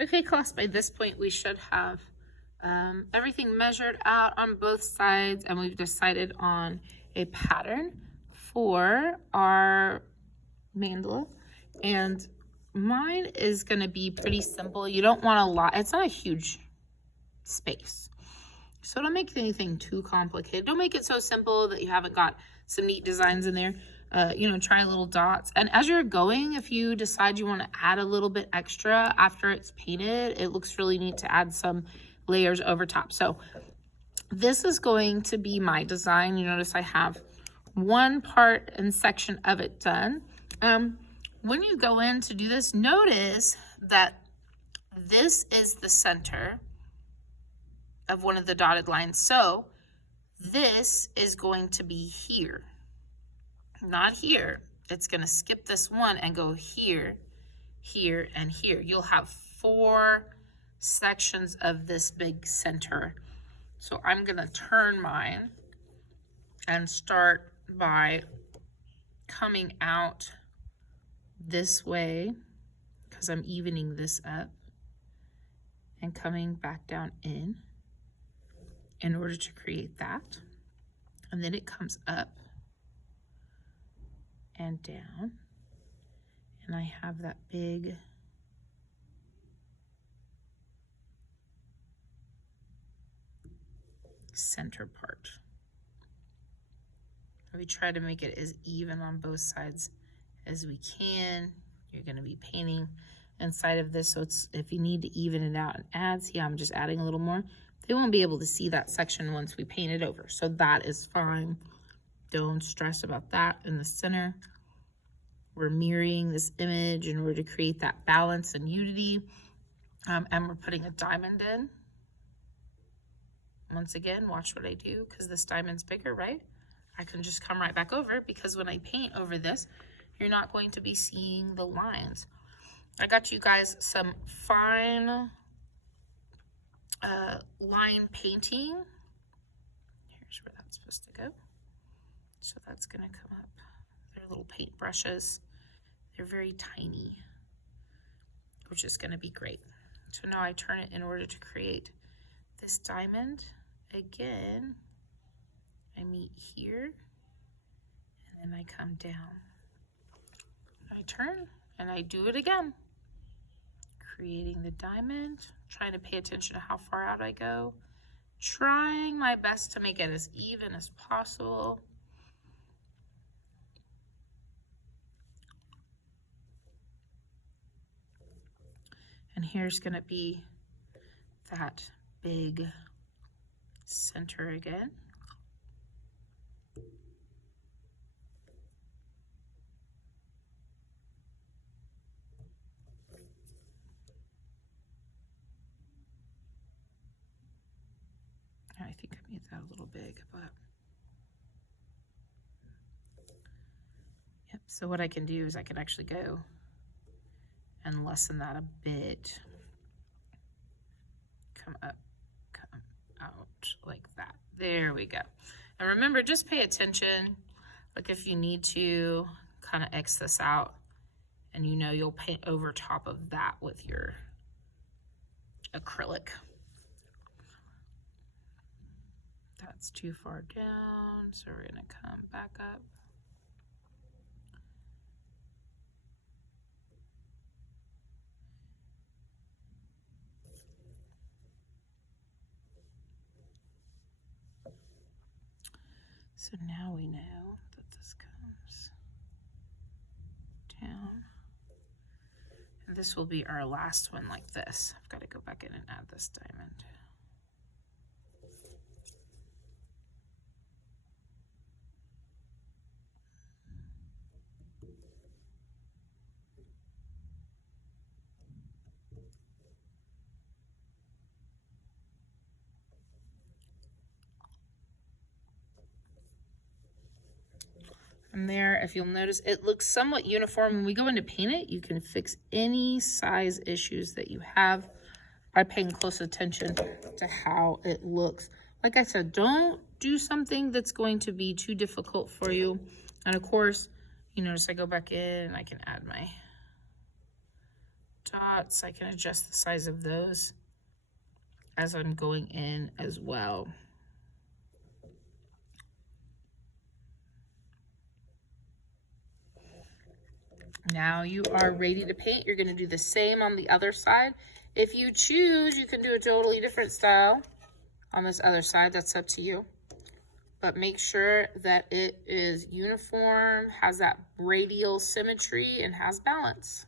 Okay, class, by this point we should have everything measured out on both sides, and we've decided on a pattern for our mandala. And mine is going to be pretty simple. You don't want a lot. It's not a huge space, so don't make anything too complicated. Don't make it so simple that you haven't got some neat designs in there. Try little dots. And as you're going, if you decide you want to add a little bit extra after it's painted, it looks really neat to add some layers over top. So this is going to be my design. You notice I have one part and section of it done. When you go in to do this, notice that this is the center of one of the dotted lines. So this is going to be here, not here. It's going to skip this one and go here, here, and here. You'll have 4 sections of this big center. So I'm going to turn mine and start by coming out this way, because I'm evening this up, and coming back down in order to create that. And then it comes up and down, and I have that big center part. We try to make it as even on both sides as we can. You're going to be painting inside of this, so it's, if you need to even it out and add, see, I'm just adding a little more. They won't be able to see that section once we paint it over, so that is fine. Don't stress about that. In the center, we're mirroring this image in order to create that balance and unity. And we're putting a diamond in. Once again, watch what I do, because this diamond's bigger, right? I can just come right back over, because when I paint over this, you're not going to be seeing the lines. I got you guys some fine line painting. Here's where that's supposed to go. So that's going to come up. They're little paint brushes. They're very tiny, which is going to be great. So now I turn it in order to create this diamond. Again, I meet here, and then I come down. I turn, and I do it again. Creating the diamond, trying to pay attention to how far out I go, trying my best to make it as even as possible. And here's going to be that big center again. I think I made that a little big, but yep. So what I can do is I can actually go and lessen that a bit. Come up, come out like that. There we go. And remember, just pay attention. Like if you need to kind of X this out, and you'll paint over top of that with your acrylic. That's too far down, so we're going to come back up. So now we know that this comes down. And this will be our last one like this. I've got to go back in and add this diamond. From there, if you'll notice, it looks somewhat uniform. When we go in to paint it, you can fix any size issues that you have by paying close attention to how it looks. Like I said, don't do something that's going to be too difficult for you. And of course, you notice I go back in and I can add my dots. I can adjust the size of those as I'm going in as well. Now you are ready to paint. You're going to do the same on the other side. If you choose, you can do a totally different style on this other side. That's up to you. But make sure that it is uniform, has that radial symmetry, and has balance.